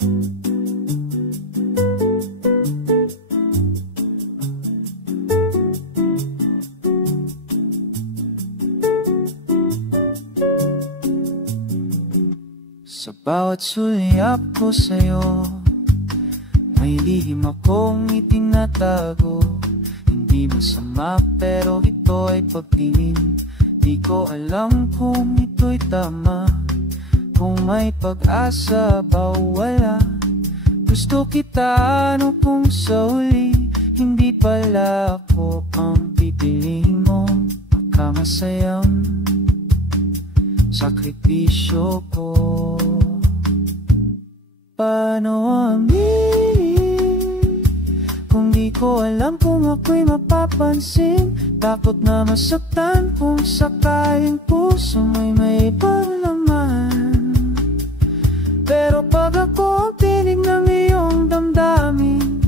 Sa bawat sulyap ko sa'yo, may lihim akong itinatago. Hindi masama pero ito ay pagtingin. Di ko alam kung ito'y tama, kung may pag-asa ba o wala. Gusto kita ano kung sa uli, hindi pala ako ang pipiliin mo. Makamasayang sakripisyo ko. Paano aminin kung di ko alam kung ako'y mapapansin? Takot na masaktan kung sakaling puso may ibang laman. Pero pag ako ang tinig ng iyong damdamin,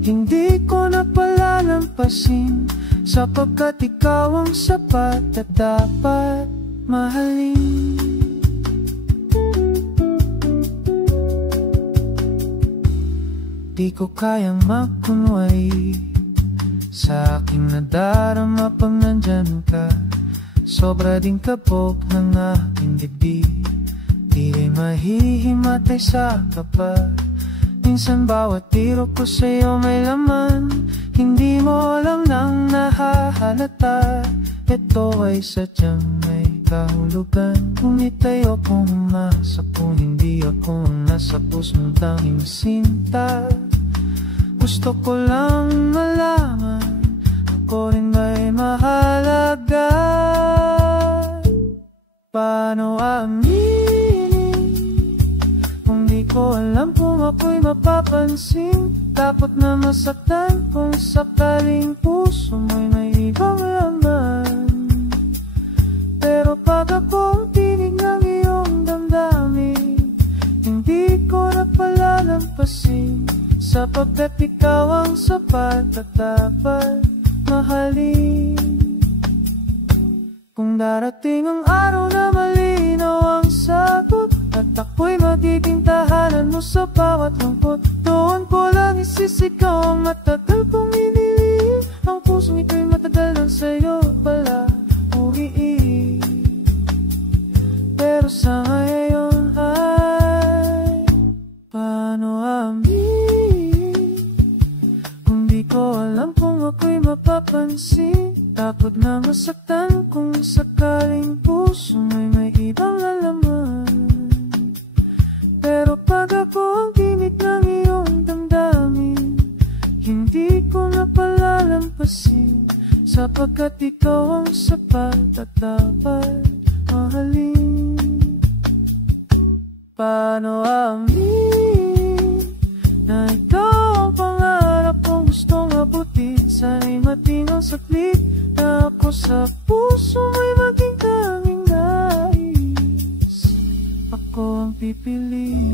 hindi ko na palalampasin, sapagkat ikaw ang sapat at dapat mahalin. Di ko kayang magkunway sa aking nadarama pag nandyan ka. Sobra ding kabog ng aking dibdib, di rin mahihimatay sa kaba. Minsan bawat tiro ko sa'yo may laman, hindi mo lang nang nahahalata. Ito ay sadyang may kahulugan, ngunit ayokong umasa kung hindi ako ang nasa pusong tanging sinta. Gusto ko lang malaman, ako rin ba'y mahalaga? Paano aminin kung di ko alam kung ako'y mapapansin? Takot na masaktan kung sakaling puso mo'y may ibang laman. Pero pag ako ang tinig ng iyong damdamin, hindi ko na palalampasin, sapagkat ikaw ang sapat at dapat mahalin. Kung darating ang araw na malinaw ang sagot, at ako'y magiging tahanan mo sa bawat lungkot, doon ko lang isisigaw ang matagal kong inilig. Ang pusong ito'y matagal nang sa'yo pala umiig. Pero sa ngayon ay paano aminin kung di ko alam kung ako'y mapapansin? Takot na masaktan kung sakaling puso may ibang lalaman. Pero pag ako ang tinig ng iyong damdamin, hindi ko na palalampasin, sapagkat ikaw ang sapat at dapat mahalin. Paano aminin na ikaw ang pangarap kong gustong abutin? Sana'y matinong saglit na ako sa puso may maging tanging nais. Ako ang pipili.